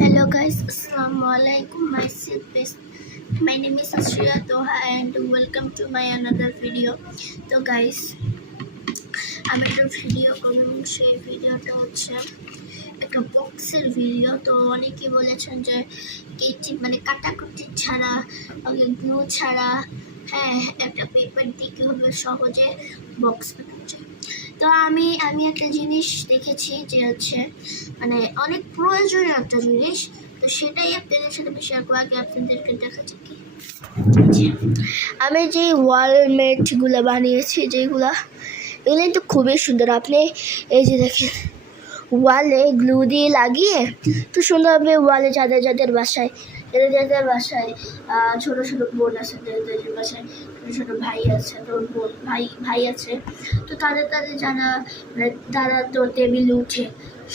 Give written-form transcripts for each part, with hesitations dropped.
Hello guys, Assalamualaikum. My name is Asriya Toha and welcome to my another video. তো guys, আমি একটা video করব, সেই ভিডিওটা হচ্ছে একটা বক্সের ভিডিও। তো অনেকে বলেছেন যে কেচি মানে কাটাকুটি ছাড়া, গ্লু ছাড়া, হ্যাঁ একটা পেপার দিয়ে কীভাবে সহজে বক্স বানানো যায়। তো আমি একটা জিনিস দেখেছি যে হচ্ছে মানে অনেক প্রয়োজনীয় একটা জিনিস, তো সেটাই আপনাদের সাথে শেয়ার করা। আগে আপনাদেরকে দেখাচ্ছি কি আমি যে ওয়ালমেটগুলো বানিয়েছি, যেগুলো এগুলো কিন্তু খুবই সুন্দর। আপনি এই যে দেখেন, ওয়ালে গ্লু দিয়ে লাগিয়ে তো সুন্দরভাবে ওয়ালে যাদের বাসায় ছোটো ছোটো বোন আছে, যাদের বাসায় ছোটো ছোটো ভাই আছে, তো বোন ভাই আছে, তো তাদের যারা মানে তারা তো টেবিল উঠে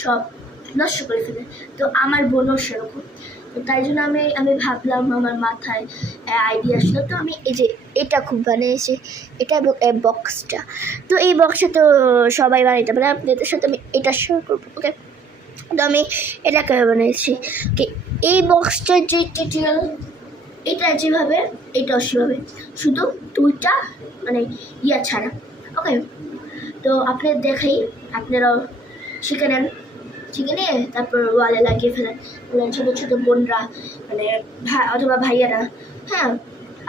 সব নষ্ট করে ফেলে। তো আমার বোনও সেরকম। তো তাই জন্য আমি ভাবলাম, আমার মাথায় আইডিয়া আসলো, তো আমি এই যে এটা খুব বানিয়েছি, এটা এবং এই বক্সটা। তো এই বক্সটা তো সবাই বানাইতে পারে, আপনাদের সাথে আমি এটা শেয়ার করবো। ওকে, তো আমি এটাকে বানিয়েছি। ওকে, এই বক্সটার যে টিউটোরিয়াল, এটা যেভাবে এটাও সেভাবে, শুধু দুইটা মানে ছাড়া। ওকে, তো আপনাদের দেখাই, আপনারাও শিখে নেন, শিখে নিয়ে তারপর ওয়ালে লাগিয়ে ফেলেন। ছোটো ছোটো বোনরা মানে অথবা ভাইয়ারা, হ্যাঁ,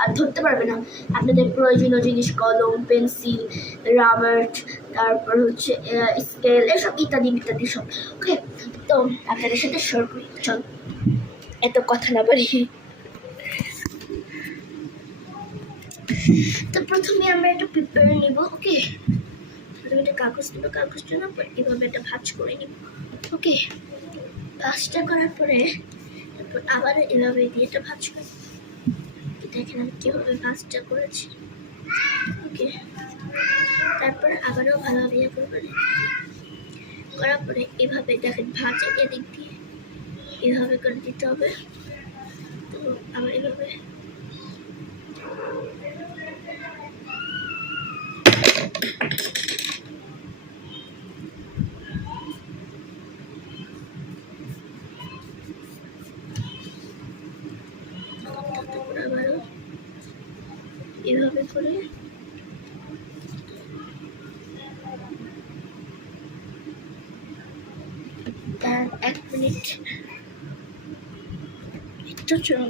আর ধরতে পারবে না। আপনাদের প্রয়োজনীয় জিনিস কলম, পেন্সিল, রাবার, তারপর হচ্ছে স্কেল, এসব ইত্যাদি ইত্যাদি সব। ওকে, তো আপনাদের সাথে শেয়ার করি। চল, এত কথা না বলি। তো প্রথমে আমরা একটা পেপার নিব। ওকে, প্রথমে একটা কাগজ নেব, কাগজটা না পরে এভাবে একটা ভাঁজ করে নিব। ওকে, ভাঁজটা করার পরে তারপর আবার এভাবে দিয়ে একটা ভাঁজ করে, দেখেন আমি কীভাবে ভাঁজটা করেছি। ওকে, তারপর আবারও ভালোভাবে করার পরে এভাবে দেখেন ভাঁজ এদিক দিয়ে এভাবে করে দিতে হবে। তো আবার এভাবে আবারও এভাবে করে তার 1 মিনিট একটু চল।